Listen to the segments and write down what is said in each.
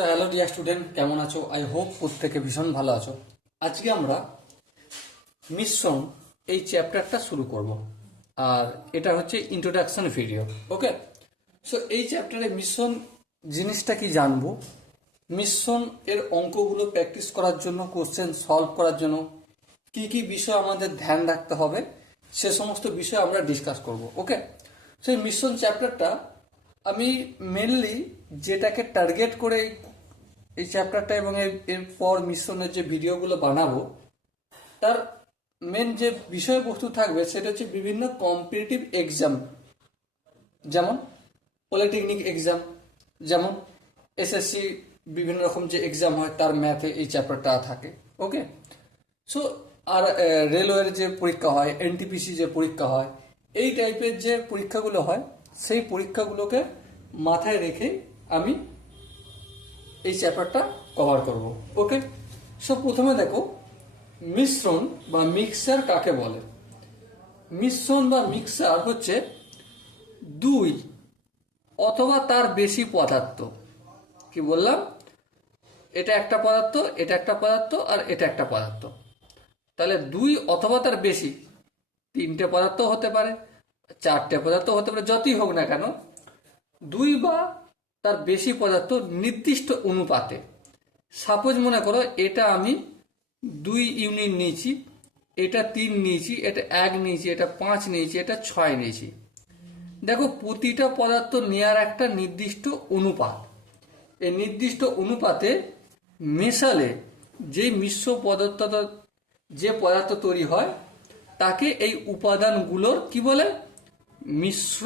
তো hello dear student, কেমন আছো? আই হোপ প্রত্যেকে ভীষণ ভালো আছো। আজকে আমরা মিশ্রণ এই চ্যাপ্টারটা শুরু করব, আর এটা হচ্ছে ইন্ট্রোডাকশন ভিডিও। ওকে, সো এই চ্যাপ্টারে মিশ্রণ জিনিসটা কি জানবো, মিশ্রণ এর অঙ্কগুলো প্র্যাকটিস করার জন্য, কোশ্চেন সলভ করার জন্য কি কি বিষয় আমাদের ধ্যান রাখতে হবে, সে সমস্ত বিষয় আমরা ডিসকাস করব। ওকে, সেই মিশ্রণ চ্যাপ্টারটা আমি মেনলি যেটাকে টার্গেট করে এই চ্যাপ্টারটা এবং এরপর মিশ্রণের যে ভিডিওগুলো বানাবো, তার মেন যে বিষয়বস্তু থাকবে সেটা হচ্ছে বিভিন্ন কম্পিটিটিভ এক্সাম, যেমন পলিটেকনিক এক্সাম, যেমন এসএসসি, বিভিন্ন রকম যে এক্সাম হয় তার ম্যাথে এই চ্যাপ্টারটা থাকে। ওকে, সো আর রেলওয়ের যে পরীক্ষা হয়, এনটিপিসি যে পরীক্ষা হয়, এই টাইপের যে পরীক্ষাগুলো হয়, সেই পরীক্ষাগুলোকে মাথায় রেখে আমি এই চ্যাপ্টারটা কভার করব। ওকে, সো প্রথমে দেখো মিশ্রণ বা মিক্সার কাকে বলে। মিশ্রণ বা মিক্সার হচ্ছে দুই অথবা তার বেশি পদার্থ। কি বললাম? এটা একটা পদার্থ, এটা একটা পদার্থ, আর এটা একটা পদার্থ। তাহলে দুই অথবা তার বেশি, তিনটে পদার্থ হতে পারে, চারটে পদার্থ হতে পারে, যতই হোক না কেন, দুই বা তার বেশি পদার্থ নির্দিষ্ট অনুপাতে। সাপোজ মনে করো এটা আমি 2 ইউনিট নিয়েছি, এটা 3 নিয়েছি, এটা 1 নিয়েছি, এটা 5 নিয়েছি, এটা 6 নিয়েছি। দেখো প্রতিটা পদার্থ নেয়ার একটা নির্দিষ্ট অনুপাত। এই নির্দিষ্ট অনুপাতে মেশালে যে মিশ্র পদার্থটা, যে পদার্থ তৈরি হয়, তাকে এই উপাদানগুলোর কি বলে? মিশ্র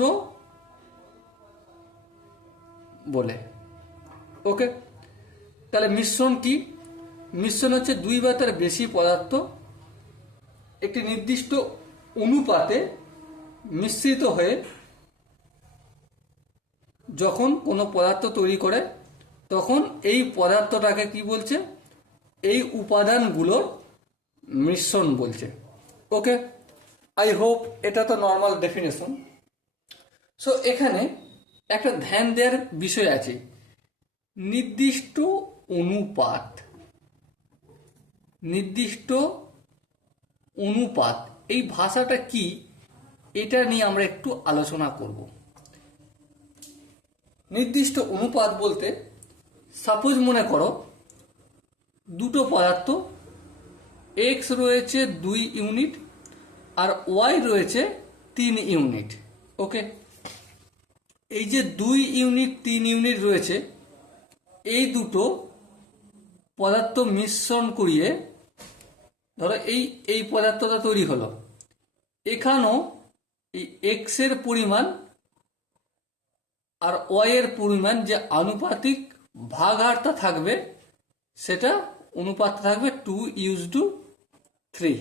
বলে। ওকে, তাহলে মিশ্রণ কি? মিশ্রণ হচ্ছে দুই বা তার বেশি পদার্থ একটি নির্দিষ্ট অনুপাতে মিশ্রিত হয়ে যখন কোনো পদার্থ তৈরি করে, তখন এই পদার্থটাকে কি বলছে? এই উপাদানগুলোর মিশ্রণ বলছে। ওকে, আই হোপ এটা তো নর্মাল ডেফিনেশন। সো এখানে একটা ধ্যান দেওয়ার বিষয় আছে, নির্দিষ্ট অনুপাত। নির্দিষ্ট অনুপাত এই ভাষাটা কি, এটা নিয়ে আমরা একটু আলোচনা করব। নির্দিষ্ট অনুপাত বলতে সাপোজ মনে করো দুটো পদার্থ, এক্স রয়েছে 2 ইউনিট আর ওয়াই রয়েছে 3 ইউনিট। ওকে, এই যে 2 ইউনিট 3 ইউনিট রয়েছে, এই দুটো পদার্থ মিশ্রণ করিয়ে ধরো এই পদার্থটা তৈরি হলো। এখানেও এই এক্স এর পরিমাণ আর ওয়াই এর পরিমাণ যে আনুপাতিক ভাগহারটা থাকবে, সেটা অনুপাত থাকবে 2:3।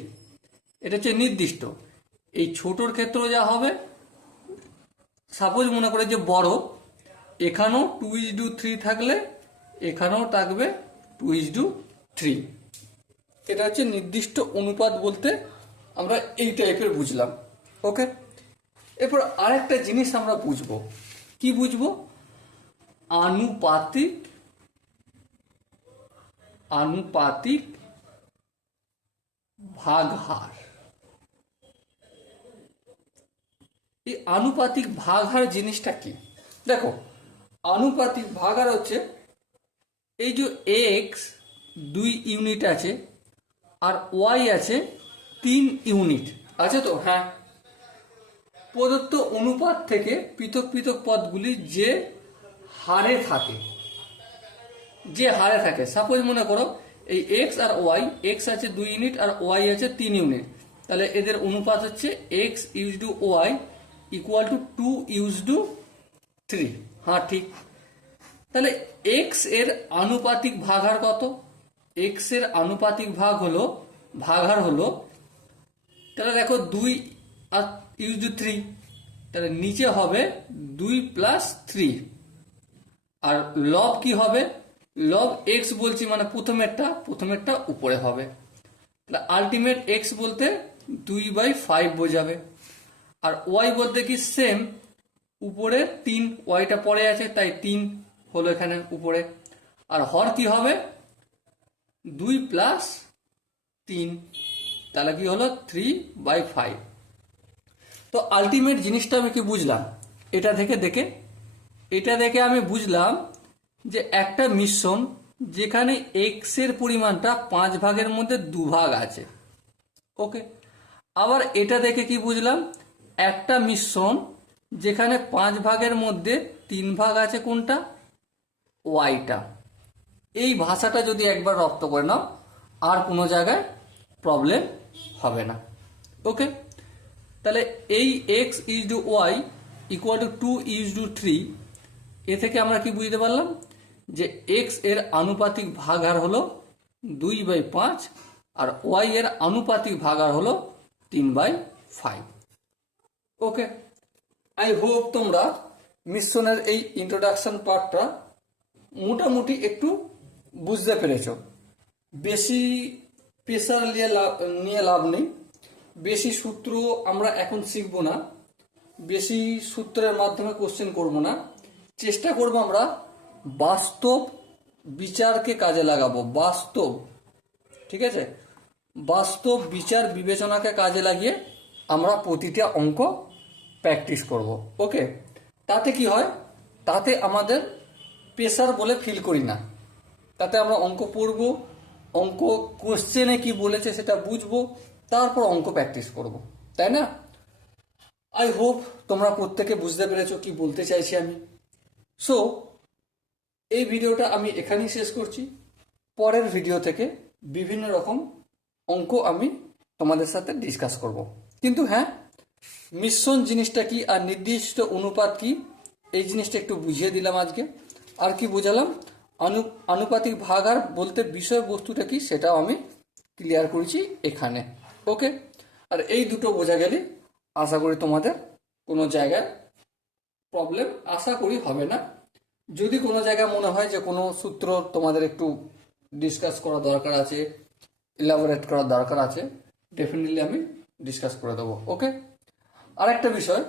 এটা হচ্ছে নির্দিষ্ট। এই ছোটোর ক্ষেত্রেও যা হবে, সাপোজ মনে করে যে বড়, এখানেও 2:3 থাকলে এখানেও থাকবে 2:3। এটা হচ্ছে নির্দিষ্ট অনুপাত বলতে আমরা এই টাইপের বুঝলাম। ওকে, এরপর আরেকটা জিনিস আমরা বুঝবো। কি বুঝবো? আনুপাতিক। আনুপাতিক ভাগহার। এই আনুপাতিক ভাগহার জিনিসটা কি? দেখো, আনুপাতিক ভাগহার হচ্ছে এই যে এক্স 2 ইউনিট আছে আর ওয়াই আছে 3 ইউনিট আছে, তো হ্যাঁ, প্রদত্ত অনুপাত থেকে পৃথক পৃথক পদগুলি যে হারে থাকে, যে হারে থাকে, সাপোজ মনে করো এই এক্স আর ওয়াই, এক্স আছে 2 ইউনিট আর ওয়াই আছে 3 ইউনিট, তাহলে এদের অনুপাত হচ্ছে x is to y equal to 2:3। হ্যাঁ ঠিক। তাহলে এক্স এর আনুপাতিক ভাগহার কত? এক্স এর আনুপাতিক ভাগহার হলো, তাহলে দেখো 2:3, তাহলে নিচে হবে 2+3। আর লব কি হবে? লব এক্স বলছি মানে প্রথমেরটা উপরে হবে। তাহলে আলটিমেট এক্স বলতে 2/5 বোঝাবে। আর ওয়াই বলতে কি সেম, উপরে 3, ওয়াইটা পরে আছে তাই 3 হলো এখানে উপরে। আর হর কি হবে 2 প্লাস 3, তাহলে কি হলো 3/5। তো আলটিমেট জিনিসটা আমি কি বুঝলাম এটা দেখে আমি বুঝলাম যে একটা মিশ্রণ যেখানে এক্স এর পরিমাণটা 5 ভাগের মধ্যে 2 ভাগ আছে। ওকে, আবার এটা দেখে কি বুঝলাম একটা মিশ্রণ যেখানে 5 ভাগের মধ্যে 3 ভাগ আছে কোনটা, ওয়াইটা। এই ভাষাটা যদি একবার রপ্ত করে নাও আর কোনো জায়গায় প্রবলেম হবে না। ওকে, তাহলে এই x is to y equal to 2:3, এ থেকে আমরা কি বুঝতে পারলাম যে এক্স এর আনুপাতিক ভাগাহার হলো 2/5 আর ওয়াই এর আনুপাতিক ভাগাহার হলো 3/5। ওকে, আই হোপ তোমরা মিশ্রণের এই ইন্ট্রোডাকশন পার্টটা মোটামুটি একটু বুঝতে পেরেছ। বেশি প্রেসার নিয়ে লাভ নেই, বেশি সূত্র আমরা এখন শিখবো না, বেশি সূত্রের মাধ্যমে কোশ্চেন করব না, চেষ্টা করব আমরা বাস্তব বিচারকে কাজে লাগাবো। বাস্তব, ঠিক আছে, বাস্তব বিচার বিবেচনাকে কাজে লাগিয়ে আমরা প্রতিটা অঙ্ক প্র্যাকটিস করব। ওকে, তাতে কি হয়, তাতে আমাদের প্রেসার বলে ফিল করি না, তাতে আমরা অঙ্ক পড়ব, অঙ্ক কোশ্চেনে কি বলেছে সেটা বুঝবো, তারপর অঙ্ক প্র্যাকটিস করব, তাই না? আই হোপ তোমরা প্রত্যেকে বুঝতে পেরেছো কি বলতে চাইছি আমি। সো এই ভিডিওটা আমি এখানেই শেষ করছি। পরের ভিডিও থেকে বিভিন্ন রকম অঙ্ক আমি তোমাদের সাথে ডিসকাস করব। কিন্তু হ্যাঁ, মিশ্রণ জিনিসটা কি আর নির্দিষ্ট অনুপাত কি এই জিনিসটা একটু বুঝিয়ে দিলাম আজকে। আর কি বোঝালাম, আনুপাতিক ভাগাহার বলতে বিষয়বস্তুটা কি সেটাও আমি ক্লিয়ার করেছি এখানে। ওকে, আর এই দুটো বোঝা গেলে আশা করি তোমাদের কোনো জায়গায় প্রবলেম আশা করি হবে না। যদি কোনো জায়গায় মনে হয় যে কোনো সূত্র তোমাদের একটু ডিসকাস করা দরকার আছে, ইলাবোরেট করার দরকার আছে, ডেফিনেটলি আমি ডিসকাস করে দেবো। ওকে, আর একটা বিষয়,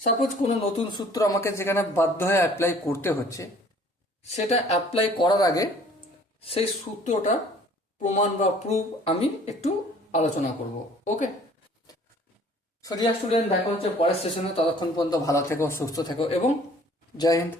সাপোজ কোনো নতুন সূত্র আমাকে যেখানে বাধ্য হয়ে অ্যাপ্লাই করতে হচ্ছে, সেটা অ্যাপ্লাই করার আগে সেই সূত্রটা প্রমাণ বা প্রুফ আমি একটু আলোচনা করব। ওকে, সো ডিয়ার স্টুডেন্ট, দেখা হচ্ছে পরের সেশনে। ততক্ষণ পর্যন্ত ভালো থেকো, সুস্থ থেকো এবং জয় হিন্দ।